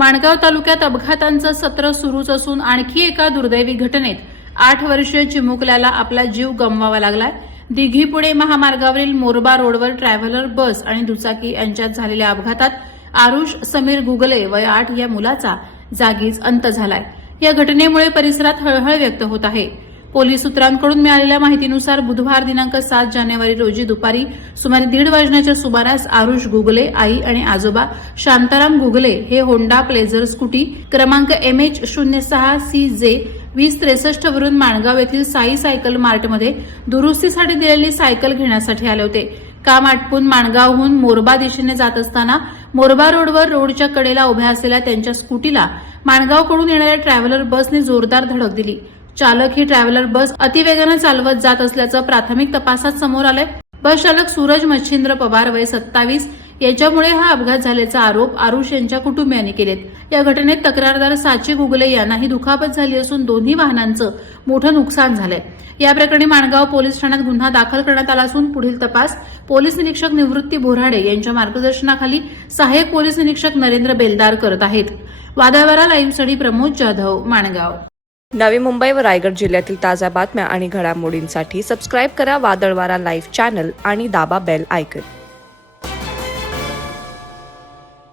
माणगाव तालुक्यात अपघातांचं सत्र सुरूच असून आणखी एका दुर्दैवी घटनेत 8 वर्षीय चिमुकल्याला आपला जीव गमवावा लागलाय। दिघी पुणे महामार्गावरील मोरबा रोडवर ट्रॅव्हलर बस आणि दुचाकी यांच्यात झालेल्या अपघातात आरुष समीर गुगले वय 8 या मुलाचा जागीच अंत झालाय। या घटनेमुळे परिसरात हळहळ व्यक्त होत आहे। पोलीस सूत्रांकडून मिळालेल्या माहितीनुसार बुधवार दिनांक 7 जानेवारी रोजी दुपारी सुमारे 1:30 वाजण्याच्या सुमारास आरुष गुगले, आई आणि आजोबा शांताराम गुगले हे होंडा प्लेझर स्कूटी क्रमांक MH06CJ 2063 वरून माणगाव येथील साई सायकल मार्टमध्ये दुरुस्तीसाठी दिलेली सायकल घेण्यासाठी आले होते। काम आटपून माणगावहून मोरबा दिशेने जात असताना मोरबा रोडवर रोडच्या कडेला उभ्या असलेल्या त्यांच्या स्कूटीला माणगावकडून येणाऱ्या ट्रॅव्हलर बसने जोरदार धडक दिली। चालक ही ट्रॅव्हलर बस अतिवेगाने चालवत जात असल्याचं प्राथमिक तपासात समोर आलंय। बस चालक सूरज मच्छिंद्र पवार वय 27 याच्यामुळे हा अपघात झाल्याचा आरोप आरुष यांच्या कुटुंबियांनी केलेत। या घटनेत तक्रारदार साची गुगले यांनाही दुखापत झाली असून दोन्ही वाहनांचं मोठं नुकसान झालंय। या प्रकरणी माणगाव पोलीस ठाण्यात गुन्हा दाखल करण्यात आला असून पुढील तपास पोलीस निरीक्षक निवृत्ती बोराडे यांच्या मार्गदर्शनाखाली सहाय्यक पोलीस निरीक्षक नरेंद्र बेलदार करत आहेत। वादळवारा लाईव्हसाठी प्रमोद जाधव, माणगाव। नवी मुंबई व रायगड जिल्ह्यातील ताज्या बातम्या आणि घडामोडींसाठी सबस्क्राईब करा वादळवारा लाईव्ह चॅनल आणि दाबा बेल आयकॉन।